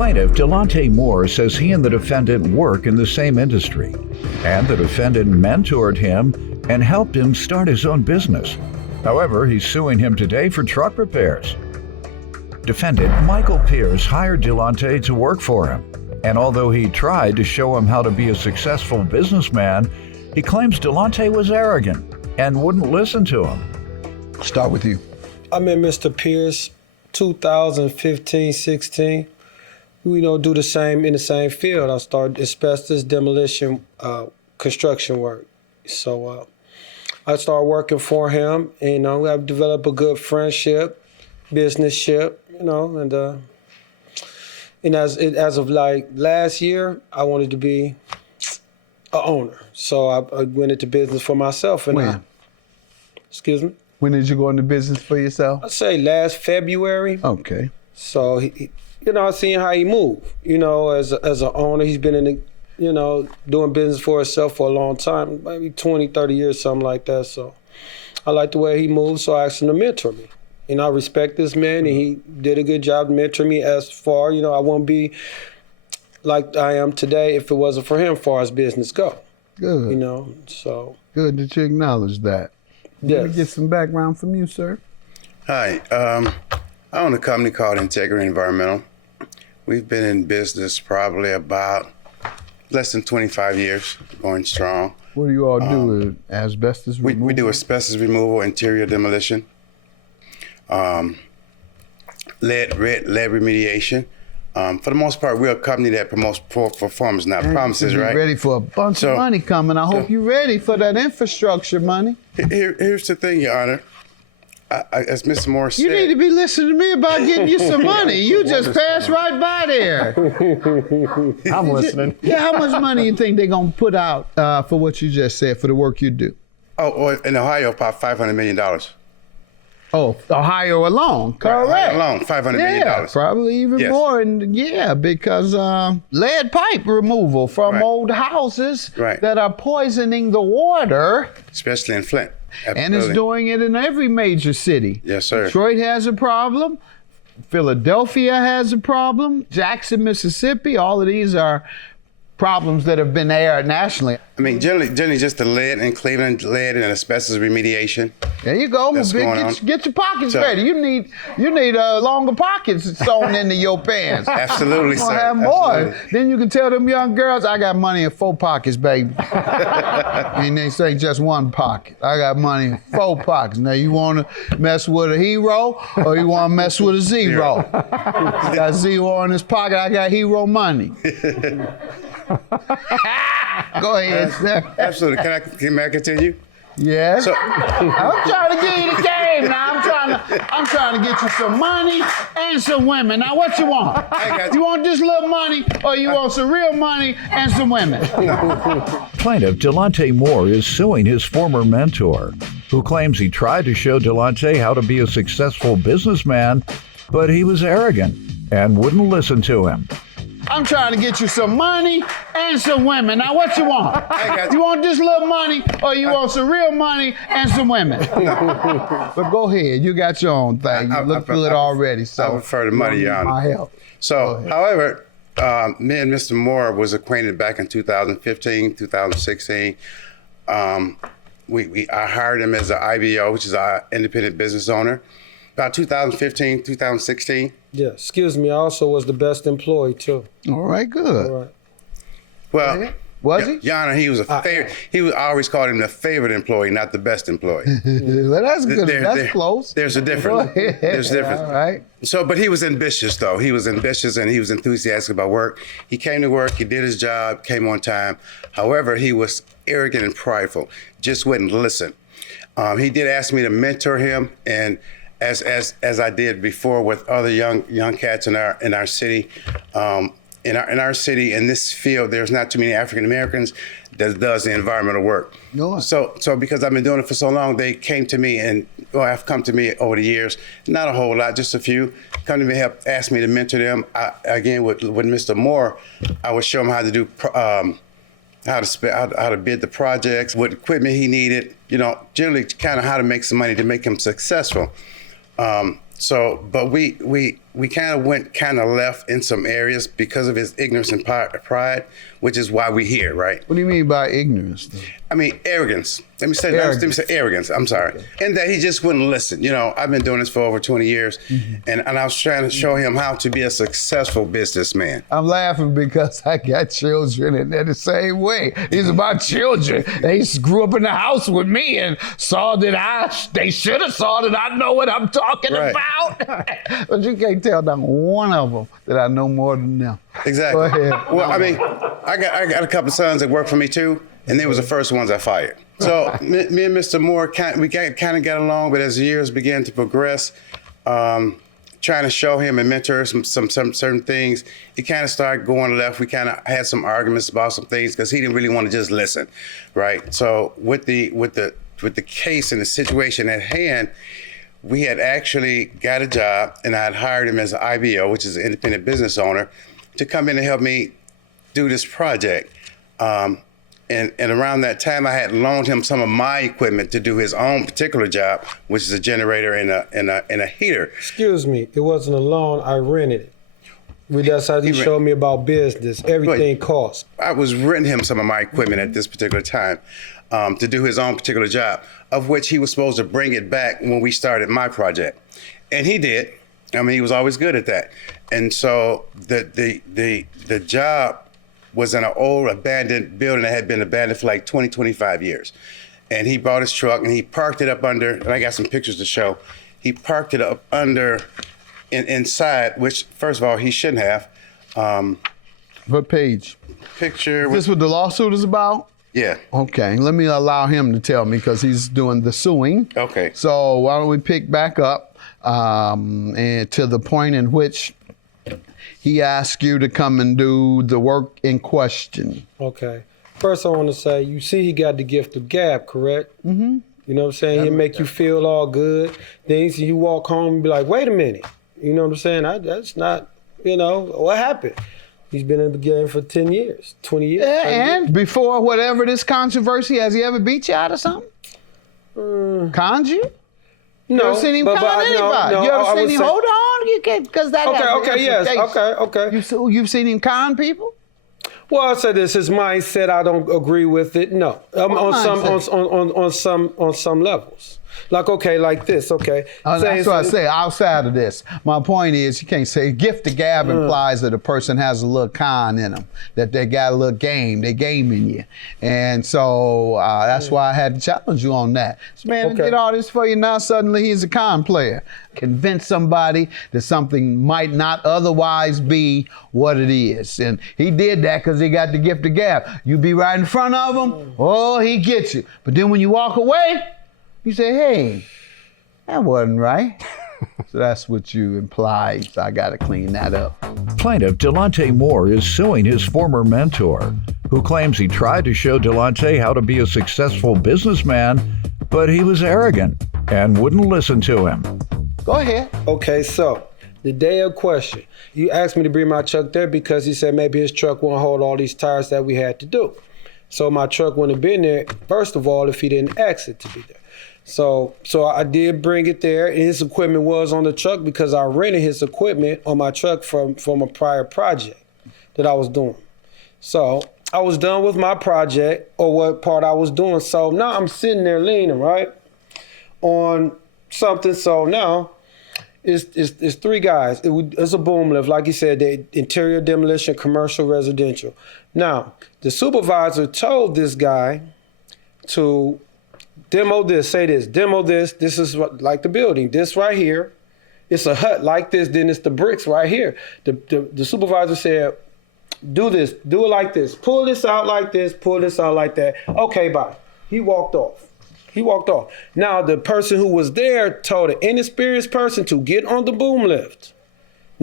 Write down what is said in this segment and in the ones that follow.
Plaintiff Delonte Moore says he and the defendant work in the same industry, and the defendant mentored him and helped him start his own business. However, he's suing him today for truck repairs. Defendant Michael Pierce hired Delonte to work for him, and although he tried to show him how to be a successful businessman, he claims Delonte was arrogant and wouldn't listen to him. Start with you. I met Mr. Pierce 2015-16. We do the same in the same field. I started asbestos demolition construction work. So I started working for him, and I've developed a good friendship, business-ship, and as of like last year, I wanted to be an owner. So I went into business for myself. And When? Excuse me? When did you go into business for yourself? I'd say last February. Okay. So he I seen how he moved. As an owner, he's been in the, doing business for himself for a long time, maybe 20, 30 years, something like that. So I like the way he moves, so I asked him to mentor me. I respect this man, and he did a good job mentoring me as far, I wouldn't be like I am today if it wasn't for him, as far as business go. Good. So. Good that you acknowledge that. Yes. Let me get some background from you, sir. Hi, I own a company called Integrity Environmental. We've been in business probably about less than 25 years, going strong. What do you all do with asbestos removal? We do asbestos removal, interior demolition, lead remediation. For the most part, we're a company that promotes performance, not promises, right? Ready for a bunch of money coming. I hope you're ready for that infrastructure money. Here's the thing, Your Honor. As Mr. Moore said, You need to be listening to me about getting you some money. You just passed right by there. I'm listening. Yeah, how much money you think they're going to put out for what you just said, for the work you do? Oh, in Ohio, about $500 million. Oh, Ohio alone, correct. Ohio alone, $500 million. Yeah, probably even more. And because lead pipe removal from old houses that are poisoning the water. Especially in Flint. Absolutely. And it's doing it in every major city. Yes, sir. Detroit has a problem. Philadelphia has a problem. Jackson, Mississippi, all of these are problems that have been aired nationally. I mean, generally just the lead in Cleveland, lead and asbestos remediation. There you go. Get your pockets ready. You need longer pockets sewn into your pants. Absolutely, sir. Have more. Absolutely. Then you can tell them young girls, I got money in 4 pockets, baby. And they say just 1 pocket. I got money in 4 pockets. Now you want to mess with a hero or you want to mess with a zero? I got zero in his pocket. I got hero money. Go ahead, sir. Absolutely. Can I continue? Yes. So, I'm trying to get you the game now. I'm trying to get you some money and some women. Now, what you want? You want just a little money, or you want some real money and some women? Plaintiff Delonte Moore is suing his former mentor, who claims he tried to show Delonte how to be a successful businessman, but he was arrogant and wouldn't listen to him. I'm trying to get you some money and some women. Now, what you want? You want just a little money, or you want some real money and some women? But go ahead. You got your own thing. You look good already. So I prefer the money, Your Honor. My help. So, however, me and Mr. Moore was acquainted back in 2015, 2016. I hired him as an IBO, which is our independent business owner. About 2015, 2016. Yeah, excuse me, I also was the best employee too. All right, good. All right. Well, was he? Your Honor, he was a favorite. I always called him the favorite employee, not the best employee. Well, that's good. That's close. There's a difference. There's a difference. All right. So, but he was ambitious, though. He was ambitious and he was enthusiastic about work. He came to work. He did his job. Came on time. However, he was arrogant and prideful. Just wouldn't listen. He did ask me to mentor him, and as I did before with other young cats in our city. In our city, in this field, there's not too many African Americans that does the environmental work. No. So because I've been doing it for so long, they came to me have come to me over the years. Not a whole lot, just a few. Come to me, ask me to mentor them. Again, with Mr. Moore, I would show him how to do how to bid the projects, what equipment he needed. Generally kind of how to make some money to make him successful. But we we kind of went kind of left in some areas because of his ignorance and pride, which is why we're here, right? What do you mean by ignorance? Though? I mean, arrogance. Let me say arrogance. I'm sorry. Okay. And that he just wouldn't listen. You know, I've been doing this for over 20 years, and I was trying to show him how to be a successful businessman. I'm laughing because I got children and they're the same way. These are my children. They grew up in the house with me and saw that they should have saw that I know what I'm talking about. But you can't tell not one of them that I know more than them. Exactly. Go ahead. Well, I mean, I got a couple of sons that work for me too, and they was the first ones I fired. So me and Mr. Moore, kind of got along, but as the years began to progress, trying to show him and mentor some certain things, it kind of started going left. We kind of had some arguments about some things because he didn't really want to just listen, right? So with the case and the situation at hand, we had actually got a job, and I had hired him as an IBO, which is an independent business owner, to come in and help me do this project. And around that time, I had loaned him some of my equipment to do his own particular job, which is a generator and a heater. Excuse me, it wasn't a loan, I rented it. That's how he showed me about business. Everything costs. I was renting him some of my equipment at this particular time to do his own particular job, of which he was supposed to bring it back when we started my project. And he did. I mean, he was always good at that. And so the job was in an old abandoned building that had been abandoned for like 20, 25 years. And he brought his truck and he parked it up under, and I got some pictures to show. He parked it up under, inside, which first of all, he shouldn't have. What page? Picture. Is this what the lawsuit is about? Yeah. Okay, let me allow him to tell me because he's doing the suing. Okay. So why don't we pick back up and to the point in which he asked you to come and do the work in question. Okay. First, I want to say, you see he got the gift of gab, correct? Mm-hmm. You know what I'm saying? He'll make you feel all good. Then you walk home and be like, wait a minute. You know what I'm saying? That's not, what happened? He's been in the game for 10 years, 20 years. Yeah, and before whatever this controversy, has he ever beat you out of something? Conned you? No. You ever seen him con anybody? No, you ever seen him? say, Hold on, you can't, because that Okay, yes, okay. You've seen him con people? Well, I'll say this: his mindset, I don't agree with it. No, on some levels. Like this. Okay. That's what I say. Outside of this, my point is, you can't say gift of gab implies that a person has a little con in them, that they got a little game, they gaming you, and so that's why I had to challenge you on that. This man did all this for you. Now suddenly he's a con player. Convince somebody that something might not otherwise be what it is, and he did that because he got the gift of gab. You be right in front of him, oh, he gets you. But then when you walk away, you say, hey, that wasn't right. So that's what you implied. So I got to clean that up. Plaintiff Delonte Moore is suing his former mentor, who claims he tried to show Delonte how to be a successful businessman, but he was arrogant and wouldn't listen to him. Go ahead. Okay, so the day of question, you asked me to bring my truck there because he said maybe his truck won't hold all these tires that we had to do. So my truck wouldn't have been there, first of all, if he didn't ask it to be there. So I did bring it there, and his equipment was on the truck because I rented his equipment on my truck from a prior project that I was doing. So I was done with my project, or what part I was doing. So now I'm sitting there leaning, right, on something. So now it's three guys. It's a boom lift, like you said, the interior demolition, commercial, residential. Now, the supervisor told this guy to demo this, demo this. This is like the building. This right here, it's a hut like this, then it's the bricks right here. The supervisor said, do this, do it like this. Pull this out like this, pull this out like that. Okay, bye. He walked off. Now, the person who was there told an inexperienced person to get on the boom lift.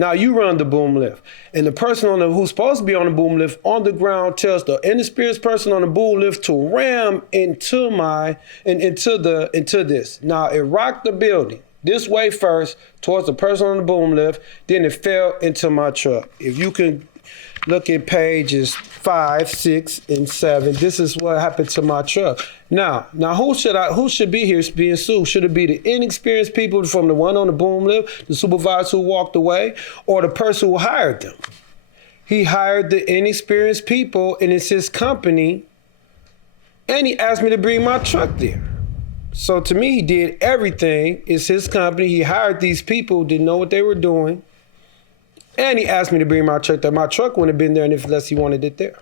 Now you run the boom lift. And the person who's supposed to be on the boom lift on the ground tells the inexperienced person on the boom lift to ram into this. Now it rocked the building this way first towards the person on the boom lift, then it fell into my truck. If you can Look at pages 5, 6, and 7. This is what happened to my truck. Now, who should be here being sued? Should it be the inexperienced people from the one on the boom lift, the supervisor who walked away, or the person who hired them? He hired the inexperienced people, and it's his company, and he asked me to bring my truck there. So to me, he did everything. It's his company. He hired these people, didn't know what they were doing, and he asked me to bring my truck there. My truck wouldn't have been there unless he wanted it there.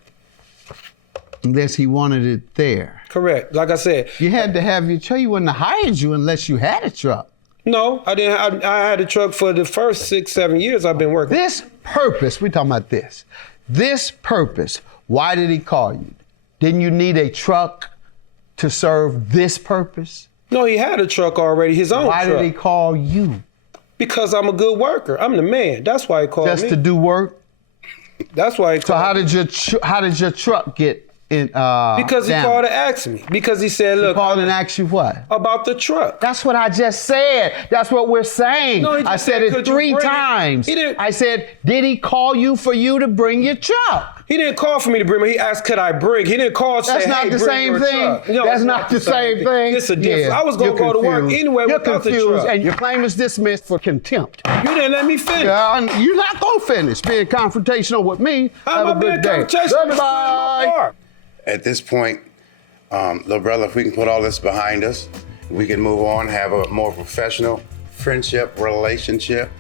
Unless he wanted it there. Correct. Like I said. You had to have your truck. He wouldn't have hired you unless you had a truck. No, I didn't. I had a truck for the first 6, 7 years I've been working. This purpose, we're talking about this. This purpose, why did he call you? Didn't you need a truck to serve this purpose? No, he had a truck already, his own Why truck. did he call you? Because I'm a good worker. I'm the man. That's why he called me. Just to do work? That's why he called me. So how did your truck get in? Because he damaged? called to ask me. Because he said, look. He called and asked you what? About the truck. That's what I just said. That's what we're saying. No, he just I said it could you 3 bring it? times. He didn't. I said, did he call you for you to bring your truck? He didn't call for me to bring me. He asked, could I bring? He didn't call and say, That's not hey, the bring same your thing. truck. No, That's it's not the same thing. It's a difference. Yeah, I was going to you're go to work confused. anyway You're without confused, the truck. and your claim is dismissed for contempt. You didn't let me finish. You're not going to finish being confrontational with me. I'm Have a good day. Goodbye. At this point, little brother, if we can put all this behind us, we can move on, have a more professional friendship, relationship.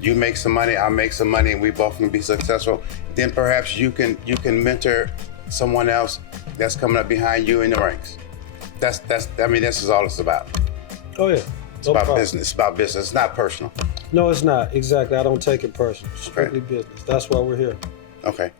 You make some money, I make some money, and we both can be successful. Then perhaps you can mentor someone else that's coming up behind you in the ranks. This is all it's about. Oh, yeah. It's about business. It's about business. It's not personal. No, it's not. Exactly. I don't take it personal. Strictly business. That's why we're here. Okay.